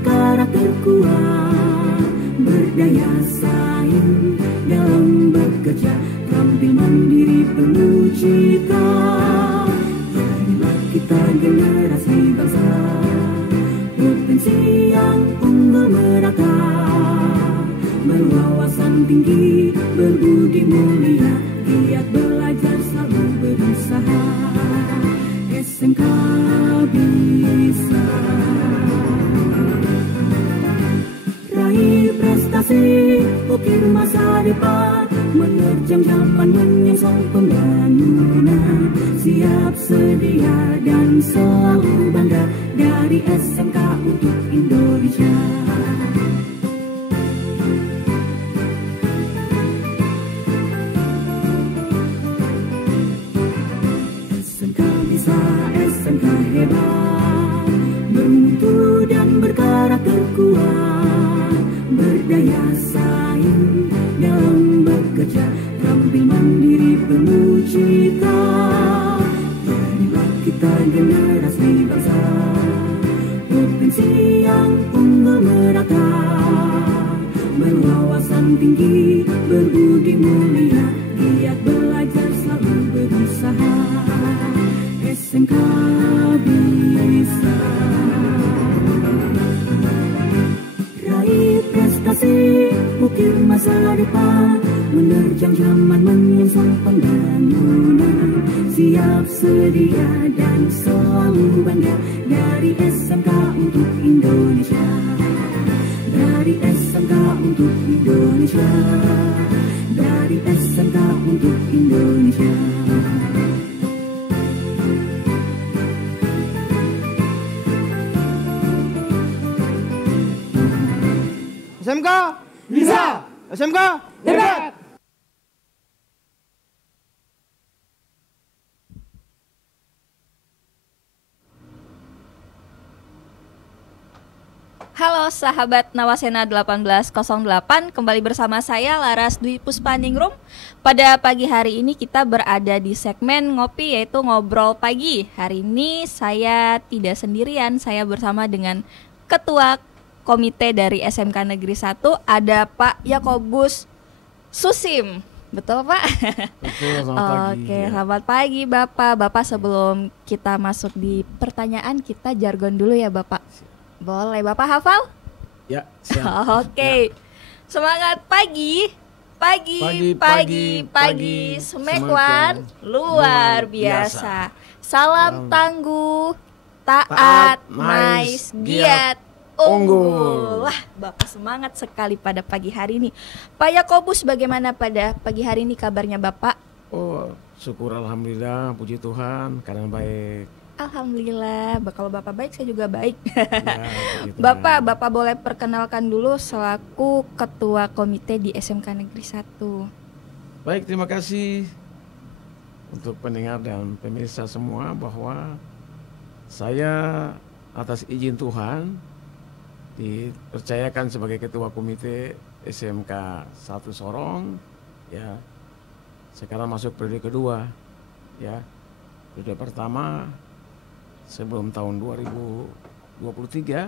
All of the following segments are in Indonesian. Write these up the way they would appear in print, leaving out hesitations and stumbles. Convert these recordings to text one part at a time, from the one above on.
berkarakter kuat, berdaya saing dalam bekerja, tampil mandiri penuh cita. Jadilah kita generasi bangsa, potensi yang unggul merata, berwawasan tinggi, berbudi mulia, giat belajar selalu berusaha. SMK bisa raih prestasi, ukir masa depan, menerjang zaman menyongsong pembangunan. Siap sedia dan selalu bangga, dari SMK untuk Indonesia. SMK bisa, SMK hebat, bermutu dan berkarakter kuat, berdaya saing dalam bekerja, tampil mandiri penuh cita. Jadilah kita generasi bangsa, potensi yang unggul merata, berwawasan tinggi, berbudi mulia, giat belajar selalu berusaha. SMK bisa raih prestasi, ukir masa depan, menerjang zaman menyongsong pembangunan. Siap sedia dan selalu bangga, dari SMK untuk Indonesia. Dari SMK untuk Indonesia. Dari SMK untuk Indonesia. SMK bisa, SMK hebat. Halo sahabat Nawasena 1808, kembali bersama saya Laras Dwi Puspaningrum. Pada pagi hari ini kita berada di segmen ngopi, yaitu ngobrol pagi. Hari ini saya tidak sendirian, saya bersama dengan Ketua Komite dari SMK Negeri 1, ada Pak Yakobus Susim. Betul Pak? Betul, selamat pagi. Oke, selamat pagi Bapak. Bapak, sebelum kita masuk di pertanyaan, kita jargon dulu ya Bapak. Boleh Bapak hafal? Ya, siap. Oke. Semangat pagi. Pagi. Semekwan luar biasa. Salam tangguh, taat, nice, giat, unggul. Wah, Bapak semangat sekali pada pagi hari ini. Pak Yakobus, bagaimana pada pagi hari ini kabarnya Bapak? Oh, syukur alhamdulillah, puji Tuhan, keadaan baik. Alhamdulillah, kalau Bapak baik, saya juga baik. Ya, Bapak boleh perkenalkan dulu selaku Ketua Komite di SMK Negeri 1. Baik, terima kasih untuk pendengar dan pemirsa semua, bahwa saya atas izin Tuhan dipercayakan sebagai Ketua Komite SMK 1 Sorong, ya. Sekarang masuk periode kedua, ya. Periode pertama sebelum tahun 2023.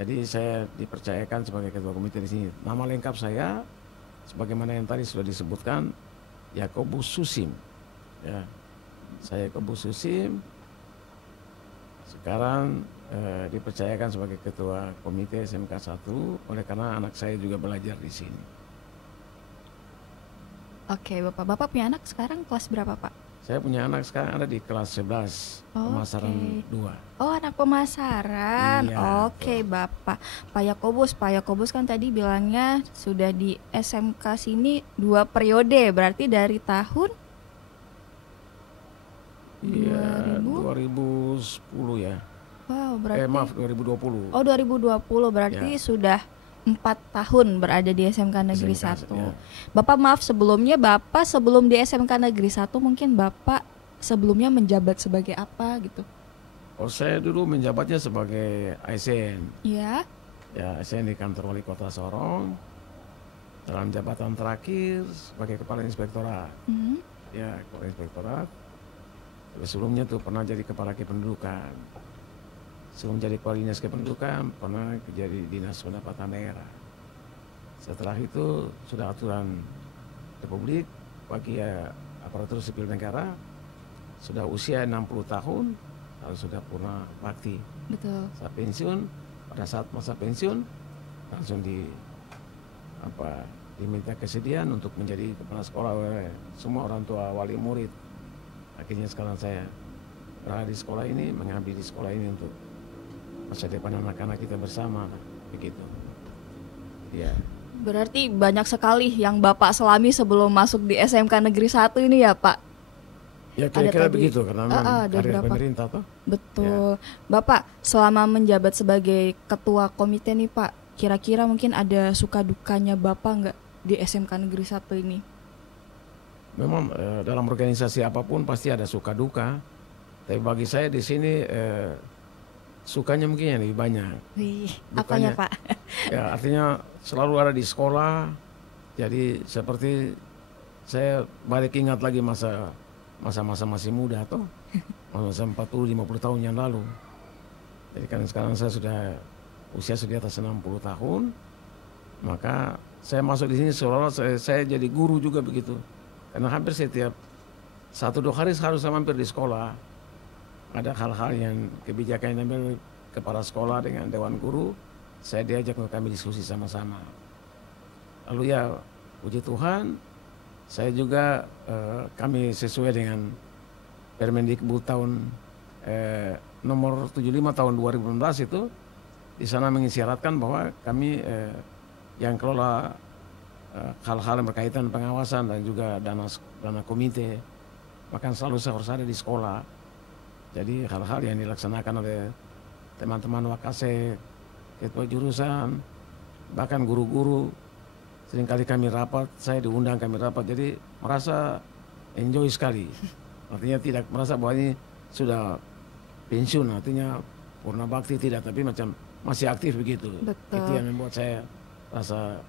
Jadi saya dipercayakan sebagai Ketua Komite di sini. Nama lengkap saya, sebagaimana yang tadi sudah disebutkan, Yakobus Susim. Ya, saya Yakobus Susim. Sekarang dipercayakan sebagai Ketua Komite SMK 1, oleh karena anak saya juga belajar di sini. Oke, Bapak punya anak sekarang kelas berapa Pak? Saya punya anak sekarang ada di kelas 11, pemasaran 2. Oh, anak pemasaran. Iya, Oke, Bapak. Pak Yakobus kan tadi bilangnya sudah di SMK sini 2 periode, berarti dari tahun Iya, 2010 ya. Wow, berarti 2020. Oh, 2020 berarti Ya. sudah 4 tahun berada di SMK Negeri 1. ya. Bapak maaf sebelumnya, Bapak sebelum di SMK Negeri 1 mungkin Bapak sebelumnya menjabat sebagai apa gitu? Oh, saya dulu menjabatnya sebagai ASN. Iya. Ya, ASN di kantor wali kota Sorong. Dalam jabatan terakhir sebagai kepala inspektorat. Ya, kepala inspektorat. Sebelumnya tuh pernah jadi kepala kependudukan. sebelum jadi kepala dinas kependudukan pernah jadi dinas pendapatan daerah. Setelah itu sudah aturan Republik bagi aparatur sipil negara sudah usia 60 tahun lalu sudah purna bakti. Betul. Saat pensiun, pada saat masa pensiun langsung diminta kesediaan untuk menjadi kepala sekolah oleh semua orang tua wali murid. Akhirnya sekarang saya berada di sekolah ini, mengabdi di sekolah ini untuk masa depan anak-anak kita bersama, begitu. Ya. Berarti banyak sekali yang Bapak selami sebelum masuk di SMK Negeri 1 ini ya Pak? Ya kira-kira tadi, begitu karena memang karir pemerintah toh. Betul. Ya. Bapak selama menjabat sebagai ketua komite nih Pak, kira-kira mungkin ada suka dukanya Bapak nggak di SMK Negeri 1 ini? Memang dalam organisasi apapun pasti ada suka duka. Tapi bagi saya di sini sukanya mungkin yang lebih banyak. Wih, apanya Pak? Ya artinya selalu ada di sekolah. Jadi seperti saya balik ingat lagi masa-masa masih muda toh. Masa 40-50 tahun yang lalu. Jadi kan sekarang saya usia sudah atas 60 tahun. Maka saya masuk di sini seolah-olah saya jadi guru juga begitu. Karena hampir setiap 1-2 hari harus saya mampir di sekolah. Ada hal-hal yang kebijakan yang diambil kepala sekolah dengan dewan guru, saya diajak untuk kami diskusi sama-sama. Lalu ya puji Tuhan, saya juga kami sesuai dengan Permendikbud tahun nomor 75 tahun 2016 itu, di sana mengisyaratkan bahwa kami yang kelola hal-hal yang berkaitan pengawasan dan juga dana komite, maka selalu saya harus ada di sekolah. Jadi hal-hal yang dilaksanakan oleh teman-teman wakase, ketua jurusan, bahkan guru-guru, seringkali kami rapat, saya diundang kami rapat, jadi merasa enjoy sekali. Artinya tidak merasa bahwa ini sudah pensiun, artinya purna bakti tidak, tapi macam masih aktif begitu. Betul. Itu yang membuat saya rasa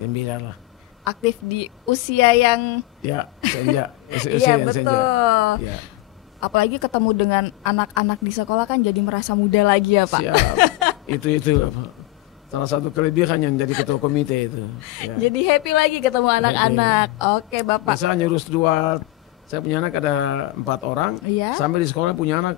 gembira lah. Aktif di usia yang... Ya, senja. Iya betul. Ya. Apalagi ketemu dengan anak-anak di sekolah kan jadi merasa muda lagi ya Pak. Siap. Itu salah satu kelebihan yang jadi ketua komite itu. Ya. Jadi happy lagi ketemu anak-anak. Oke Bapak. Biasa nyurus 2, saya punya anak ada 4 orang. Iya. Sampai di sekolah punya anak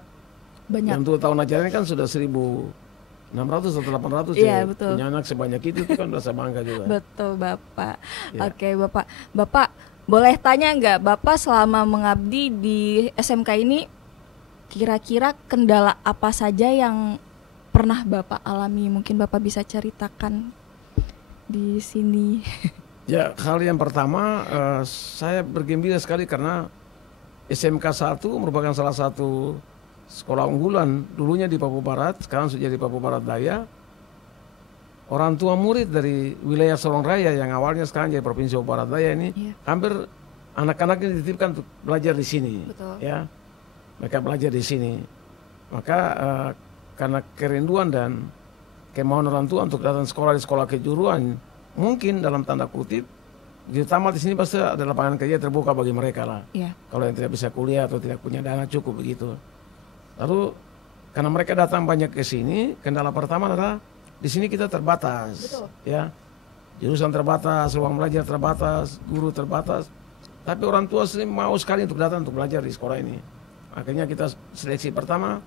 Banyak. yang 2 tahun ajaran kan sudah 1.600 atau 800. Iya, betul. Punya anak sebanyak itu kan merasa bangga juga. Betul Bapak. Ya. Oke Bapak boleh tanya nggak Bapak selama mengabdi di SMK ini kira-kira kendala apa saja yang pernah Bapak alami? Mungkin Bapak bisa ceritakan di sini. Ya, hal yang pertama saya bergembira sekali karena SMK 1 merupakan salah satu sekolah unggulan dulunya di Papua Barat, sekarang sudah di Papua Barat Daya. Orang tua murid dari wilayah Sorong Raya yang awalnya sekarang jadi Provinsi Papua Barat Daya ini, hampir anak-anaknya dititipkan untuk belajar di sini. Betul. Ya, mereka belajar di sini. Maka karena kerinduan dan kemauan orang tua untuk datang sekolah di sekolah kejuruan, mungkin dalam tanda kutip, di tamat di sini pasti ada lapangan kerja terbuka bagi mereka lah. Iya. Kalau yang tidak bisa kuliah atau tidak punya dana cukup begitu. Lalu karena mereka datang banyak ke sini, kendala pertama adalah di sini kita terbatas. Betul. Ya, jurusan terbatas, ruang belajar terbatas, guru terbatas. Tapi orang tua sering mau sekali untuk datang untuk belajar di sekolah ini. Akhirnya kita seleksi pertama,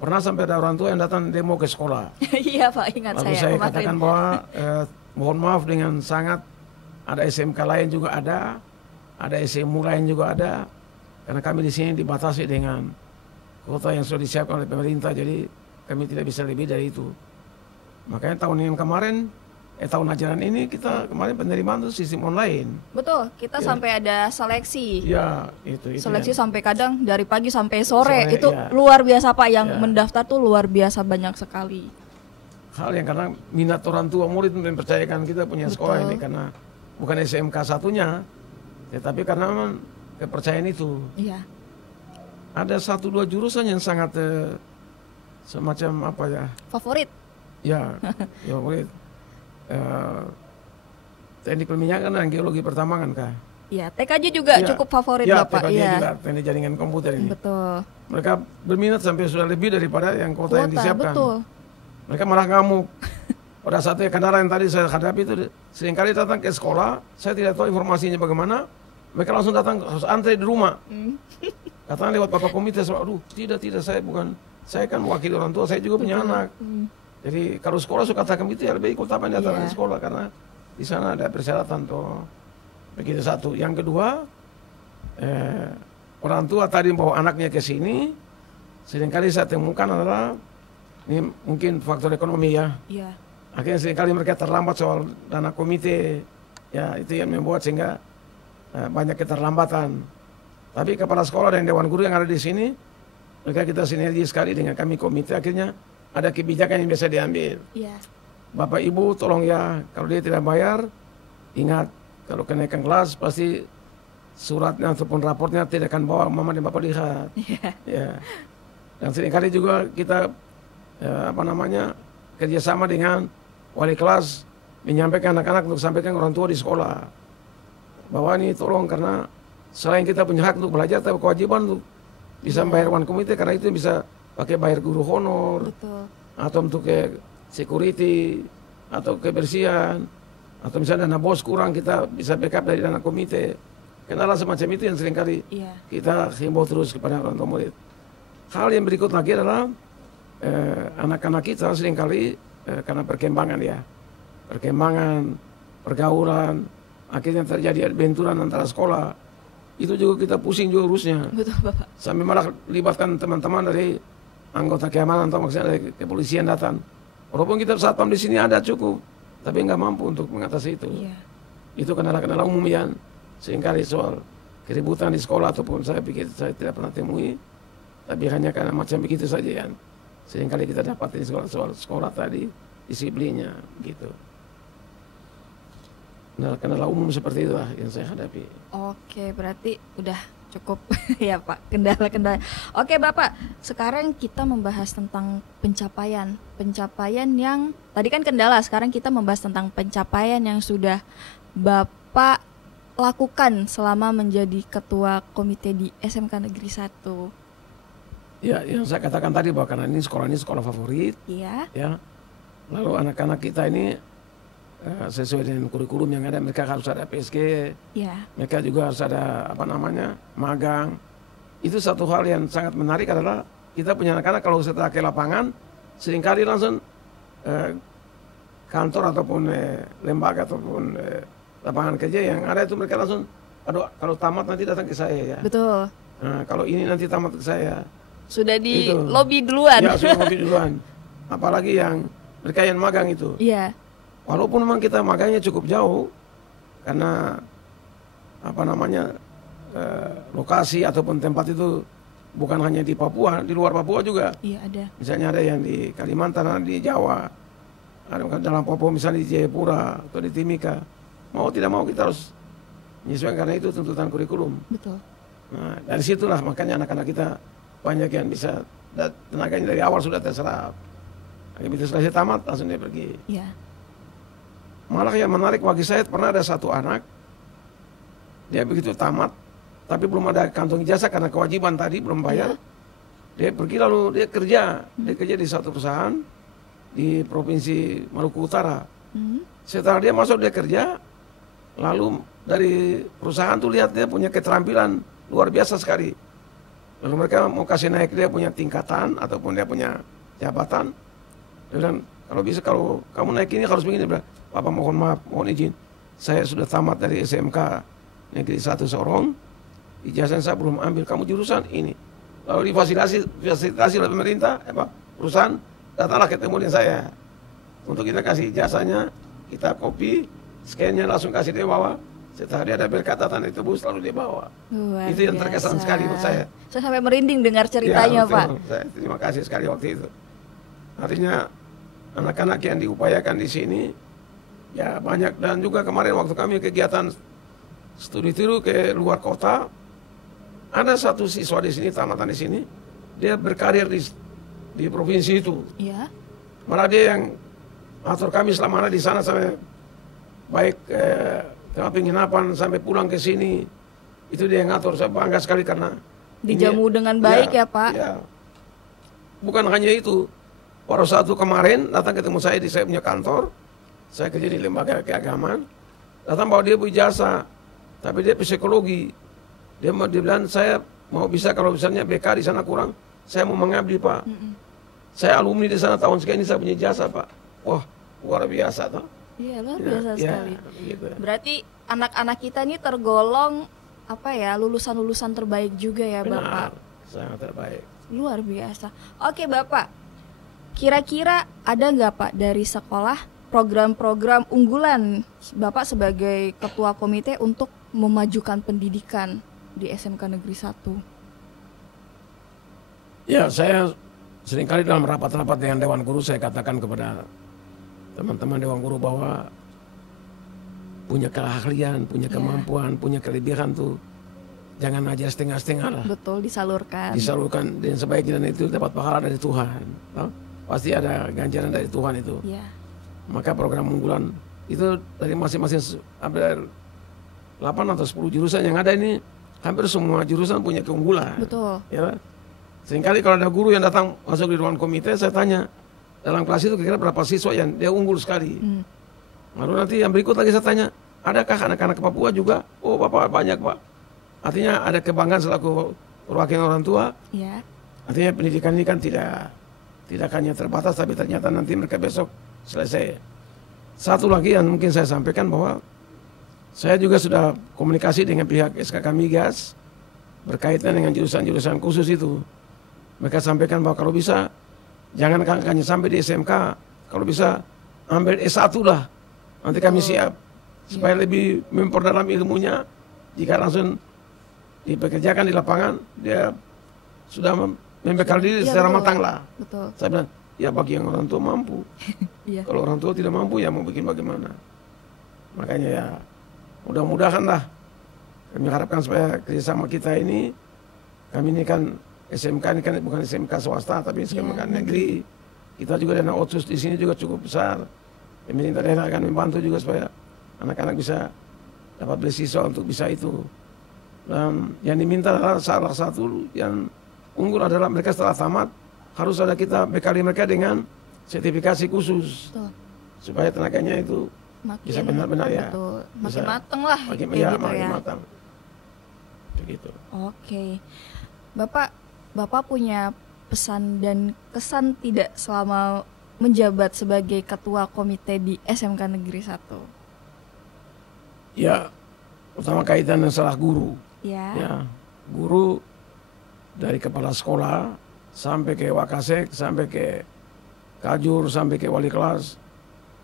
pernah sampai ada orang tua yang datang demo ke sekolah. Iya Pak, ingat Lalu saya kemarin. katakan bahwa mohon maaf dengan sangat, ada SMK lain juga ada SMU lain juga ada. Karena kami di sini dibatasi dengan kuota yang sudah disiapkan oleh pemerintah, jadi kami tidak bisa lebih dari itu. Makanya tahun yang kemarin, tahun ajaran ini kita kemarin penerimaan itu sistem online. Betul, kita sampai ada seleksi. Ya, itu Seleksi yang, sampai kadang dari pagi sampai sore. Itu ya. luar biasa Pak, yang Ya. mendaftar tuh luar biasa banyak sekali. hal yang karena minat orang tua murid mempercayakan kita punya sekolah Betul. ini, karena bukan SMK satunya, tetapi karena memang kepercayaan itu. Iya. Ada 1-2 jurusan yang sangat semacam apa ya? Favorit. Ya, ya murid. Teknik perminyakan dan geologi pertambangan kah? Ya, TKJ juga Ya, cukup favorit ya, Bapak. TKJ Iya. juga teknik jaringan komputer ini. Betul. Mereka berminat sampai sudah lebih daripada yang kuota yang disiapkan. Betul. Mereka malah ngamuk. Pada saat kendala yang tadi saya hadapi itu, seringkali datang ke sekolah, saya tidak tahu informasinya bagaimana, mereka langsung datang harus antri di rumah. Katanya lewat bapak komite, saya, aduh tidak, saya bukan, saya kan wakil orang tua, saya juga punya anak. Jadi kalau sekolah suka katakan itu ya lebih ikut apa yang datang di sekolah, karena di sana ada persyaratan tuh. Begitu satu. Yang kedua, orang tua tadi bawa anaknya ke sini, seringkali saya temukan adalah, ini mungkin faktor ekonomi ya. Iya. Akhirnya seringkali mereka terlambat soal dana komite, ya itu yang membuat sehingga banyak keterlambatan. Tapi kepala sekolah dan dewan guru yang ada di sini, mereka kita sinergi sekali dengan kami komite, akhirnya ada kebijakan yang bisa diambil. Iya. Bapak Ibu tolong ya, kalau dia tidak bayar, ingat kalau kenaikan kelas pasti suratnya ataupun raportnya tidak akan bawa mama dan bapak lihat. Ya. Dan seringkali juga kita kerjasama dengan wali kelas menyampaikan anak-anak untuk sampaikan ke orang tua di sekolah bahwa ini tolong, karena selain kita punya hak untuk belajar, tapi kewajiban untuk bisa bayar uang komite, karena itu bisa pakai bayar guru honor. Betul. Atau untuk ke security atau kebersihan, atau misalnya dana bos kurang kita bisa backup dari dana komite. Kendala semacam itu yang seringkali kita himbau terus kepada orang tua murid. Hal yang berikut lagi adalah anak-anak kita seringkali karena perkembangan, pergaulan, akhirnya terjadi benturan antara sekolah. Itu juga kita pusing juga urusnya. Betul Bapak. Sampai malah libatkan teman-teman dari anggota keamanan atau maksudnya dari kepolisian datang. Walaupun kita satpam di sini ada cukup, tapi nggak mampu untuk mengatasi itu. Iya. Itu kendala-kendala umum yang seringkali soal keributan di sekolah, ataupun saya pikir saya tidak pernah temui, tapi hanya karena macam begitu saja yang seringkali kita dapat di soal sekolah tadi, disiplinnya gitu. Kendala umum seperti itulah yang saya hadapi. Oke, berarti udah cukup ya Pak, kendala-kendala. Oke Bapak, sekarang kita membahas tentang pencapaian yang tadi kan kendala, sekarang kita membahas tentang pencapaian yang sudah Bapak lakukan selama menjadi ketua komite di SMK Negeri 1. Ya, yang saya katakan tadi bahwa karena ini sekolah favorit. Iya. Ya. Lalu anak-anak kita ini sesuai dengan kurikulum yang ada, mereka harus ada PSG, mereka juga harus ada magang. Itu satu hal yang sangat menarik adalah kita punya anak-anak kalau setelah ke lapangan seringkali langsung kantor ataupun lembaga ataupun lapangan kerja yang ada itu mereka langsung, kalau tamat nanti datang ke saya ya. Betul. Nah, kalau ini nanti tamat ke saya. Sudah di lobby duluan. Ya, sudah lobby duluan. Apalagi yang mereka yang magang itu. Iya. Walaupun memang kita magangnya cukup jauh, karena lokasi ataupun tempat itu bukan hanya di Papua, di luar Papua juga. Iya, ada. Misalnya ada yang di Kalimantan, ada di Jawa, ada dalam Papua misalnya di Jayapura atau di Timika. Mau tidak mau kita harus menyesuaikan, karena itu tuntutan kurikulum. Betul. Nah, dari situlah makanya anak-anak kita banyak yang bisa tenaganya dari awal sudah terserap. Begitu selesai tamat langsung dia pergi. Iya. Malah yang menarik bagi saya, pernah ada satu anak, dia begitu tamat, tapi belum ada kantong ijazah karena kewajiban tadi belum bayar. Dia pergi lalu dia kerja di satu perusahaan di Provinsi Maluku Utara. Setelah dia masuk dia kerja, lalu dari perusahaan tuh lihat dia punya keterampilan luar biasa sekali. Lalu mereka mau kasih naik dia punya tingkatan ataupun dia punya jabatan. Dia bilang, kalau bisa kalau kamu naik ini harus begini. Dia bilang, Bapak mohon maaf, mohon izin, saya sudah tamat dari SMK Negeri 1 Sorong, ijazah saya belum ambil, kamu jurusan ini. Lalu difasilitasi oleh pemerintah, perusahaan, datanglah ketemu dengan saya. Untuk kita kasih ijazahnya, kita copy, scan-nya langsung kasih dia bawa. Setelah dia ada berkata tanda itu bus, lalu dia bawa. Luar itu yang terkesan biasa. sekali buat saya. Saya sampai merinding dengar ceritanya, ya, Pak. Saya terima kasih sekali waktu itu. Artinya anak-anak yang diupayakan di sini ya banyak, dan juga kemarin waktu kami kegiatan studi tiru ke luar kota, ada satu siswa di sini, tamatan di sini, dia berkarir di provinsi itu. Iya. Malah dia yang atur kami selama ada di sana, sampai baik tempat penginapan sampai pulang ke sini itu dia yang ngatur. Saya bangga sekali karena Dijamu dengan baik ya Pak. Ya. Bukan hanya itu, pada saat itu kemarin datang ketemu saya di saya punya kantor, saya kerja di lembaga keagamaan, datang bawa dia ijazah, tapi dia psikologi. Dia bilang saya mau bisa kalau misalnya BK di sana kurang, saya mau mengabdi Pak. Saya alumni di sana tahun sekian ini saya punya jasa Pak. Wah luar biasa toh. Iya luar biasa sekali. Gitu. Berarti anak-anak kita ini tergolong apa ya, lulusan-lulusan terbaik juga ya Benar, Bapak. sangat terbaik. Luar biasa. Oke Bapak, kira-kira ada nggak Pak dari sekolah program-program unggulan Bapak sebagai ketua komite untuk memajukan pendidikan di SMK Negeri 1? Ya, saya seringkali dalam rapat-rapat dengan Dewan Guru saya katakan kepada teman-teman Dewan Guru bahwa punya keahlian, punya kemampuan, punya kelebihan tuh jangan aja setengah-setengah lah. Betul, disalurkan. Disalurkan dan sebaiknya itu dapat pahala dari Tuhan. Toh? Pasti ada ganjaran dari Tuhan itu. Iya. Maka program unggulan itu dari masing-masing hampir 8 atau 10 jurusan yang ada ini, hampir semua jurusan punya keunggulan. Betul. Ya. Seringkali kalau ada guru yang datang masuk di ruang komite, saya tanya dalam kelas itu kira-kira berapa siswa yang dia unggul sekali. Lalu nanti yang berikut lagi saya tanya, adakah anak-anak Papua juga? Oh Bapak banyak Pak. Artinya ada kebanggaan selaku perwakilan orang tua. Iya. Artinya pendidikan ini kan tidak hanya terbatas, tapi ternyata nanti mereka besok selesai. Satu lagi yang mungkin saya sampaikan bahwa saya juga sudah komunikasi dengan pihak SKK Migas berkaitan dengan jurusan-jurusan khusus itu. Mereka sampaikan bahwa kalau bisa jangan hanya sampai di SMK, kalau bisa ambil S1 lah. Nanti kami siap supaya lebih memperdalam ilmunya. Jika langsung dipekerjakan di lapangan, dia sudah membekal diri secara matang lah. Betul. Saya bilang, ya bagi yang orang tua mampu. Kalau orang tua tidak mampu, ya mau bikin bagaimana. Makanya ya, mudah-mudahan lah. Kami harapkan supaya kerjasama kita ini, kami ini kan SMK ini kan bukan SMK swasta, tapi SMK negeri. Kita juga dana otsus di sini juga cukup besar. Pemerintah daerah akan membantu juga supaya anak-anak bisa dapat beasiswa untuk bisa itu. Dan yang diminta adalah salah satu yang unggul adalah mereka setelah tamat harus ada kita bekali mereka dengan sertifikasi khusus. Betul. Supaya tenaganya itu bisa benar-benar ya. Makin matang lah. Makin matang. Begitu. Oke. Bapak punya pesan dan kesan tidak selama menjabat sebagai ketua komite di SMK Negeri 1? Ya, pertama kaitan masalah guru. Ya, guru dari kepala sekolah sampai ke Wakasek, sampai ke Kajur, sampai ke wali kelas.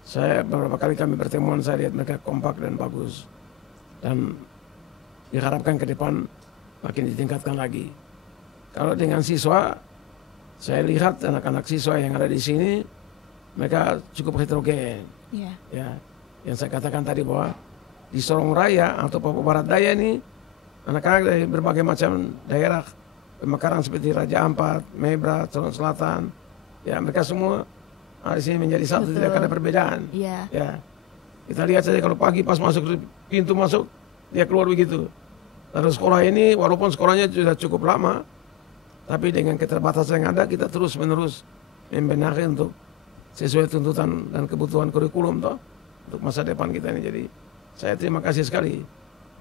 Saya beberapa kali kami bertemuan, saya lihat mereka kompak dan bagus. Dan diharapkan ke depan makin ditingkatkan lagi. Kalau dengan siswa, saya lihat anak-anak siswa yang ada di sini, mereka cukup heterogen. Ya, yang saya katakan tadi bahwa di Sorong Raya atau Papua Barat Daya ini, anak-anak dari berbagai macam daerah, pemekaran seperti Raja Ampat, Mebra, Sorong Selatan, ya mereka semua di sini menjadi satu, tidak ada perbedaan. Ya, kita lihat saja kalau pagi pas masuk pintu masuk, dia keluar begitu. Lalu sekolah ini, walaupun sekolahnya sudah cukup lama, tapi dengan keterbatasan yang ada, kita terus-menerus membenahi untuk sesuai tuntutan dan kebutuhan kurikulum toh, untuk masa depan kita ini. Jadi saya terima kasih sekali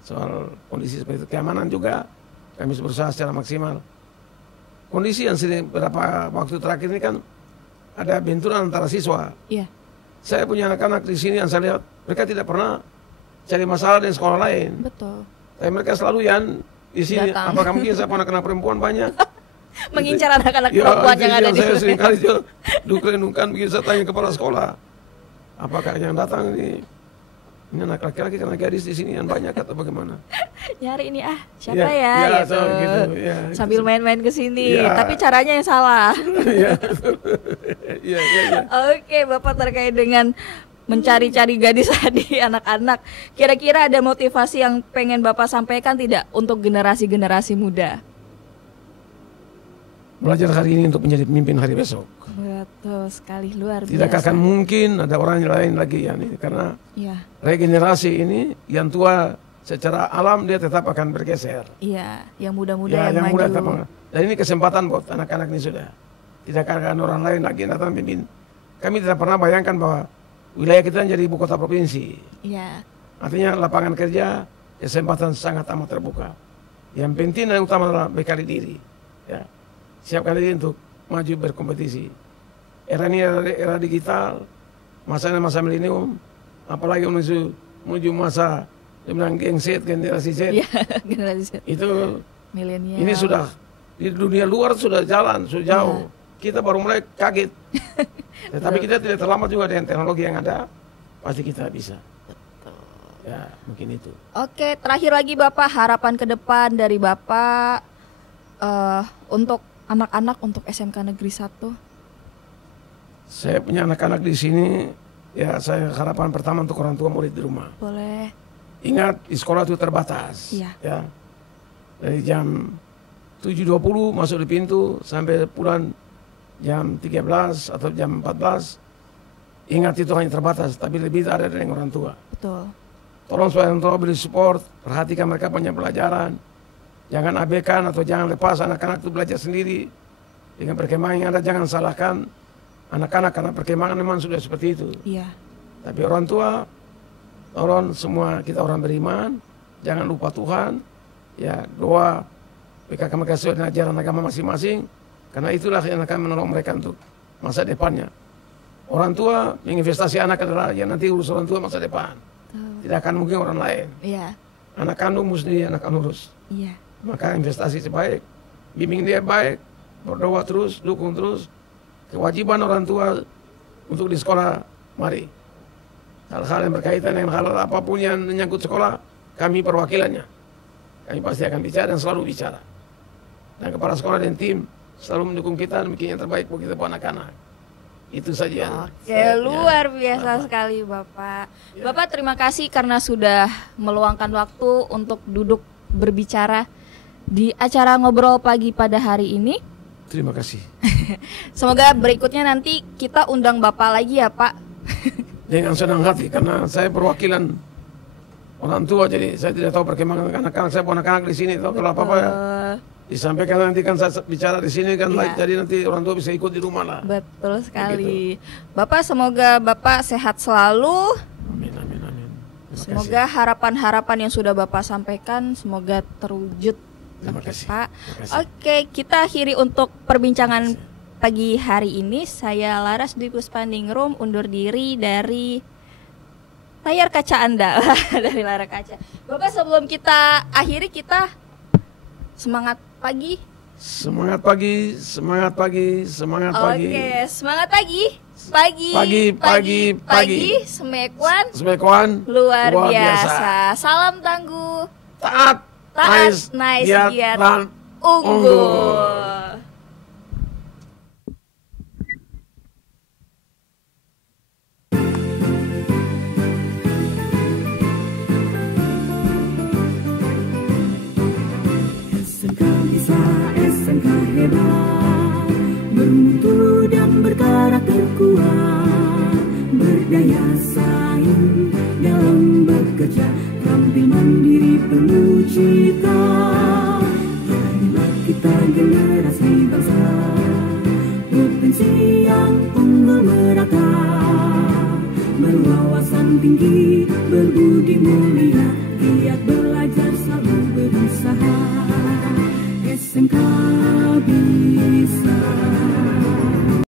soal kondisi seperti itu. Keamanan juga kami berusaha secara maksimal. Kondisi yang sering beberapa waktu terakhir ini kan ada benturan antara siswa. Saya punya anak-anak di sini yang saya lihat mereka tidak pernah cari masalah dengan sekolah lain. Betul. Tapi mereka selalu yang di sini. Apakah mungkin saya anak-anak perempuan banyak? Mengincar anak-anak perempuan yang ada di sini. Saya sini. seringkali renungkan begitu, saya tanya kepala sekolah, apakah yang datang ini anak laki-laki karena gadis di sini yang banyak atau bagaimana? Nyari ini siapa ya gitu. Sambil main-main ke sini, tapi caranya yang salah. Oke, Bapak terkait dengan mencari-cari gadis tadi anak-anak, kira-kira ada motivasi yang pengen Bapak sampaikan tidak untuk generasi-generasi muda? belajar hari ini untuk menjadi pemimpin hari besok. Betul sekali, luar biasa. Tidak akan mungkin ada orang lain lagi yang ini, karena Iya, regenerasi ini yang tua secara alam dia tetap akan bergeser. iya, yang muda-muda Ya, yang yang muda maju. dan ini kesempatan buat anak-anak ini sudah. Tidak akan orang lain lagi yang datang pimpin. Kami tidak pernah bayangkan bahwa wilayah kita menjadi ibu kota provinsi. Iya, Artinya lapangan kerja, kesempatan sangat amat terbuka. Yang penting dan utama adalah bekali diri. Ya. Siapkan diri untuk maju berkompetisi. Era ini era digital, masa milenium, apalagi menuju masa dibilang geng Z, generasi Z. iya, generasi Z, Itu milenial. ini sudah di dunia luar sudah jalan, sudah jauh. Kita baru mulai kaget. Tetapi kita tidak terlambat juga dengan teknologi yang ada. Pasti kita bisa. Ya, mungkin itu. Oke, terakhir lagi Bapak, harapan ke depan dari Bapak untuk anak-anak untuk SMK Negeri 1. Saya punya anak-anak di sini, ya saya harapan pertama untuk orang tua murid di rumah. Boleh. Ingat, di sekolah itu terbatas. Iya. Ya. Dari jam 7.20 masuk di pintu sampai pulang jam 13 atau jam 14. Ingat itu hanya terbatas, tapi lebih ada dari orang tua. Betul. Tolong supaya orang tua beri support, perhatikan mereka punya pelajaran. Jangan abaikan atau jangan lepas anak-anak itu belajar sendiri. Dengan perkembangan yang ada, jangan salahkan anak-anak karena perkembangan memang sudah seperti itu. Iya. Tapi orang tua, tolong semua kita orang beriman, jangan lupa Tuhan. Ya, doa PKK mereka sesuai dengan ajaran agama masing-masing, karena itulah yang akan menolong mereka untuk masa depannya. Orang tua menginvestasi anak adalah yang nanti urus orang tua masa depan. Tidak akan mungkin orang lain. Iya. Anak kandung mesti anak kandung urus. Iya. Maka investasi sebaik, bimbing dia baik, berdoa terus, dukung terus. Kewajiban orang tua untuk di sekolah, mari. Hal-hal yang berkaitan dengan hal apapun yang menyangkut sekolah, kami perwakilannya. Kami pasti akan bicara dan selalu bicara. Dan kepala sekolah dan tim selalu mendukung kita dan bikin yang terbaik buat kita buat anak-anak. Itu saja. Oke, luar biasa sekali Bapak. Bapak terima kasih karena sudah meluangkan waktu untuk duduk berbicara di acara ngobrol pagi pada hari ini. Terima kasih. Semoga berikutnya nanti kita undang Bapak lagi ya Pak. Dengan senang hati karena saya perwakilan orang tua, jadi saya tidak tahu perkembangan anak-anak saya, anak-anak di sini. Kalau apa-apa ya disampaikan nanti kan saya bicara di sini kan, Iya. jadi nanti orang tua bisa ikut di rumah lah. Betul sekali. Bapak semoga Bapak sehat selalu. Amin, amin, amin. Terima Semoga harapan-harapan yang sudah Bapak sampaikan semoga terwujud. Terima Oke, kasih. Pak. Terima kasih. Oke, kita akhiri untuk perbincangan pagi hari ini. Saya Laras Dwi Puspaningrum undur diri dari layar kaca Anda. Dari layar kaca. Bapak, sebelum kita akhiri, kita semangat pagi. Semangat pagi, semangat pagi, semangat pagi. Oke, semangat pagi. Pagi, Pagi. Semekuan Semekuan luar biasa. Salam tangguh, Taat, nice, giat, dan unggul. SMK bisa, SMK hebat, bermutu dan berkarakter kuat, berdaya saing dalam bekerja, tampil mandiri penuh cita. Marilah kita generasi bangsa, potensi yang unggul merata, berwawasan tinggi, berbudi mulia, giat belajar selalu berusaha. SMK bisa.